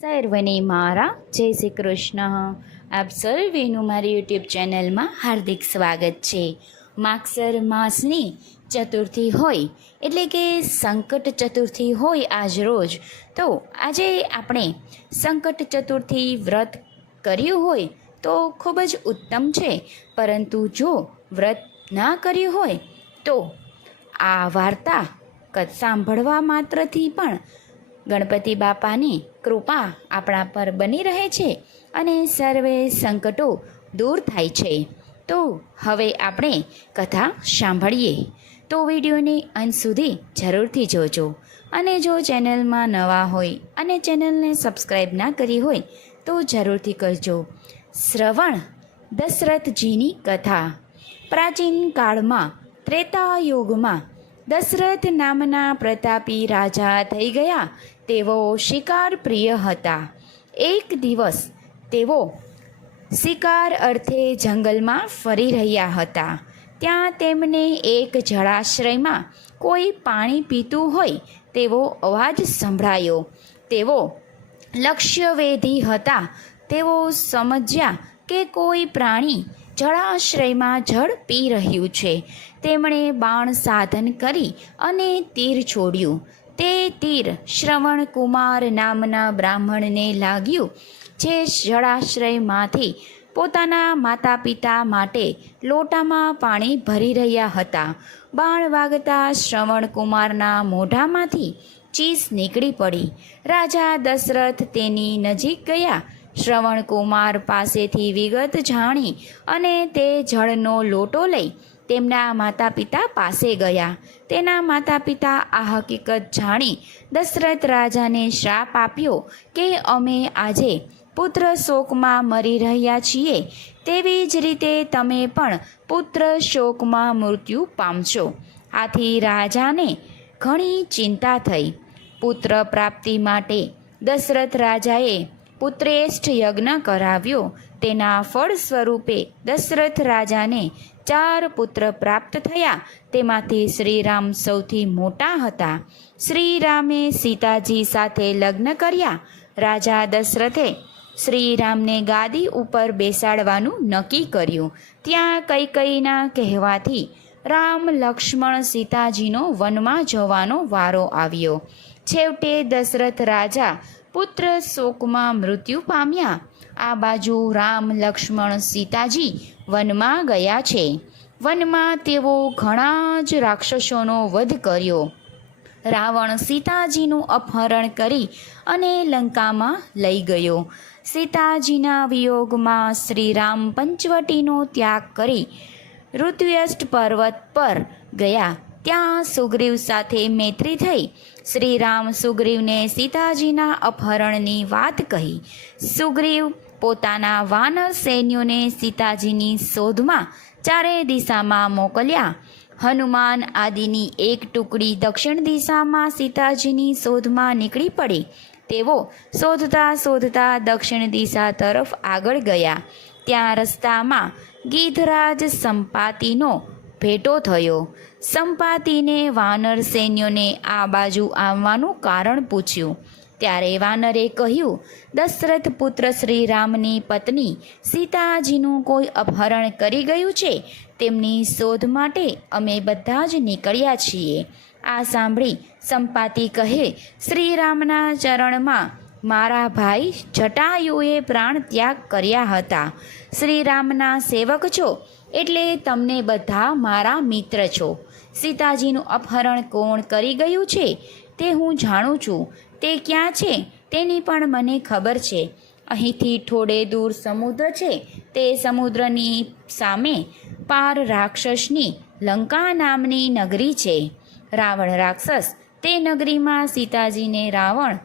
સર્વને મારા જય શ્રી કૃષ્ણ. આપ સર્વેનું મારી યુટ્યુબ ચેનલમાં હાર્દિક સ્વાગત છે. માગસર માસની ચતુર્થી હોય એટલે કે સંકટ ચતુર્થી હોય આજ રોજ, તો આજે આપણે સંકટ ચતુર્થી વ્રત કર્યું હોય તો ખૂબ જ ઉત્તમ છે. પરંતુ જો વ્રત ના કર્યું હોય તો આ વાર્તા સાંભળવા માત્રથી પણ ગણપતિ બાપાની કૃપા આપણા પર બની રહે છે અને સર્વે સંકટો દૂર થાય છે. તો હવે આપણે કથા સાંભળીએ. તો વિડીયોને અંત સુધી જરૂરથી જોજો. અને જો ચેનલમાં નવા હોય અને ચેનલને સબસ્ક્રાઈબ ના કરી હોય તો જરૂરથી કરજો. શ્રવણ દશરથજીની કથા. પ્રાચીન કાળમાં ત્રેતા યુગમાં દશરથ નામના પ્રતાપી રાજા થઈ ગયા. તેઓ શિકાર પ્રિય હતા. એક દિવસ તેઓ શિકાર અર્થે જંગલમાં ફરી રહ્યા હતા. ત્યાં તેમને એક જળાશયમાં કોઈ પાણી પીતું હોય તેવો અવાજ સંભળાયો. તેઓ લક્ષ્યવેધી હતા. તેઓ સમજ્યા કે કોઈ પ્રાણી જળાશયમાં જળ પી રહ્યું છે. તેમણે બાણ સાધન કરી અને તીર છોડ્યું. તે તીર શ્રવણકુમાર નામના બ્રાહ્મણને લાગ્યું, જે જળાશયમાંથી પોતાના માતા પિતા માટે લોટામાં પાણી ભરી રહ્યા હતા. બાણ વાગતા શ્રવણકુમારના મોઢામાંથી ચીસ નીકળી પડી. રાજા દશરથ તેની નજીક ગયા. શ્રવણકુમાર પાસેથી વિગત જાણી અને તે જળનો લોટો લઈ તેમના માતા પિતા પાસે ગયા. તેના માતા પિતા આ હકીકત જાણી દશરથ રાજાને શ્રાપ આપ્યો કે અમે આજે પુત્ર શોકમાં મરી રહ્યા છીએ, તેવી જ રીતે તમે પણ પુત્ર શોકમાં મૃત્યુ પામશો. આથી રાજાને ઘણી ચિંતા થઈ. પુત્ર પ્રાપ્તિ માટે દશરથ રાજાએ પુત્રેષ્ઠ યજ્ઞ કરાવ્યો. તેના ફળ સ્વરૂપે દશરથ રાજાને 4 પુત્ર પ્રાપ્ત થયા. તેમાંથી શ્રીરામ સૌથી મોટા હતા. શ્રીરામે સીતાજી સાથે લગ્ન કર્યા. રાજા દશરથે શ્રીરામને ગાદી ઉપર બેસાડવાનું નક્કી કર્યું. ત્યાં કૈકેયીના કહેવાથી રામ લક્ષ્મણ સીતાજીનો વનમાં જવાનો વારો આવ્યો. છેવટે દશરથ રાજા પુત્ર શોકમાં મૃત્યુ પામ્યા. આ બાજુ રામ લક્ષ્મણ સીતાજી વનમાં ગયા છે. વનમાં તેઓ ઘણા જ રાક્ષસોનો વધ કર્યો. રાવણ સીતાજીનું અપહરણ કરી અને લંકામાં લઈ ગયો. સીતાજીના વિયોગમાં શ્રીરામ પંચવટીનો ત્યાગ કરી ઋત્યષ્ટ પર્વત પર ગયા. ત્યાં સુગ્રીવ સાથે મૈત્રી થઈ. શ્રીરામ સુગ્રીવને સીતાજીના અપહરણની વાત કહી. સુગ્રીવ પોતાના વાનર સૈન્યોને સીતાજીની શોધમાં ચારે દિશામાં મોકલ્યા. હનુમાન આદિની એક ટુકડી દક્ષિણ દિશામાં સીતાજીની શોધમાં નીકળી પડી. તેઓ શોધતા શોધતા દક્ષિણ દિશા તરફ આગળ ગયા. ત્યાં રસ્તામાં ગીધરાજ સંપાતિનો ભેટો થયો. સંપાતિને વાનર સૈન્યોને આ બાજુ આવવાનું કારણ પૂછ્યું. ત્યારે વાનરે કહ્યું, દશરથ પુત્ર શ્રીરામની પત્ની સીતાજીનું કોઈ અપહરણ કરી ગયું છે. તેમની શોધ માટે અમે બધા જ નીકળ્યા છીએ. આ સાંભળી સંપાતિ કહે, શ્રીરામના ચરણમાં મારા ભાઈ જટાયુએ પ્રાણ ત્યાગ કર્યા હતા. શ્રીરામના સેવક છો એટલે તમને બધા મારા મિત્ર છો. સીતાજીનું અપહરણ કોણ કરી ગયું છે તે હું જાણું છું. તે ક્યાં છે તેની પણ મને ખબર છે. અહીંથી થોડે દૂર સમુદ્ર છે. તે સમુદ્રની સામે પાર રાક્ષસની લંકા નામની નગરી છે. રાવણ રાક્ષસ તે નગરીમાં સીતાજીને રાવણ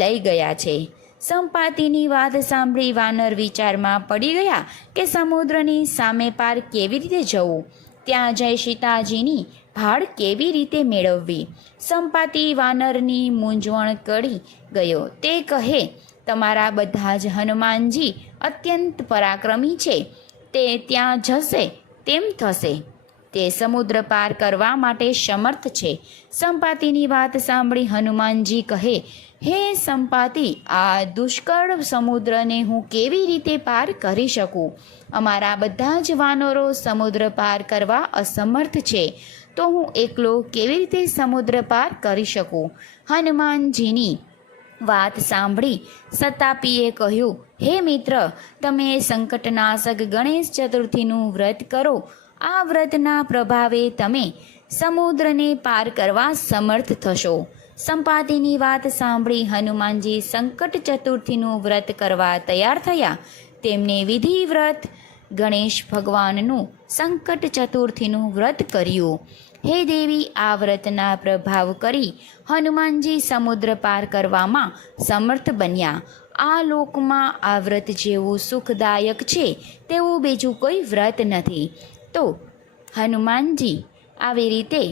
લઈ ગયા છે. સંપાતિની વાત સાંભળી વાનર વિચારમાં પડી ગયા કે સમુદ્રની સામે પાર કેવી રીતે જવું, ત્યાં જઈ સીતાજીની ભાળ કેવી રીતે મેળવવી. સંપાતિ વાનરની મૂંઝવણ કરી ગયો. તે કહે, તમારા બધા જ હનુમાનજી અત્યંત પરાક્રમી છે. તે ત્યાં જશે તેમ થશે. તે સમુદ્ર પાર કરવા માટે સમર્થ છે. સંપાતિની વાત સાંભળી હનુમાનજી કહે, હે સંપાતિ, આ દુષ્કળ સમુદ્રને હું કેવી રીતે પાર કરી શકું? અમારા બધા જ વાનરો સમુદ્ર પાર કરવા અસમર્થ છે, તો હું એકલો કેવી રીતે સમુદ્ર પાર કરી શકું? હનુમાનજીની વાત સાંભળી સતાપીએ કહ્યું, હે મિત્ર, તમે સંકટનાશક ગણેશ ચતુર્થીનું વ્રત કરો. આ વ્રતના પ્રભાવે તમે સમુદ્રને પાર કરવા સમર્થ થશો. સંપાતિની વાત સાંભળી હનુમાનજી સંકટ ચતુર્થીનું વ્રત કરવા તૈયાર થયા. તેમને વિધિવ્રત ગણેશ ભગવાનનું સંકટ ચતુર્થીનું વ્રત કર્યું. હે દેવી, આ વ્રતના પ્રભાવ કરી હનુમાનજી સમુદ્ર પાર કરવામાં સમર્થ બન્યા. આ લોકમાં આ વ્રત જેવું સુખદાયક છે તેવું બીજું કોઈ વ્રત નથી. તો હનુમાનજી આવી રીતે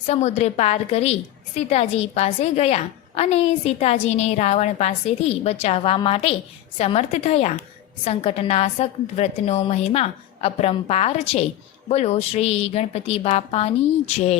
સમુદ્ર પાર કરી સીતાજી પાસે ગયા અને સીતાજીને રાવણ પાસેથી બચાવવા માટે સમર્થ થયા. સંકટનાશક વ્રતનો મહિમા અપરંપાર છે. બોલો શ્રી ગણપતિ બાપાની જય.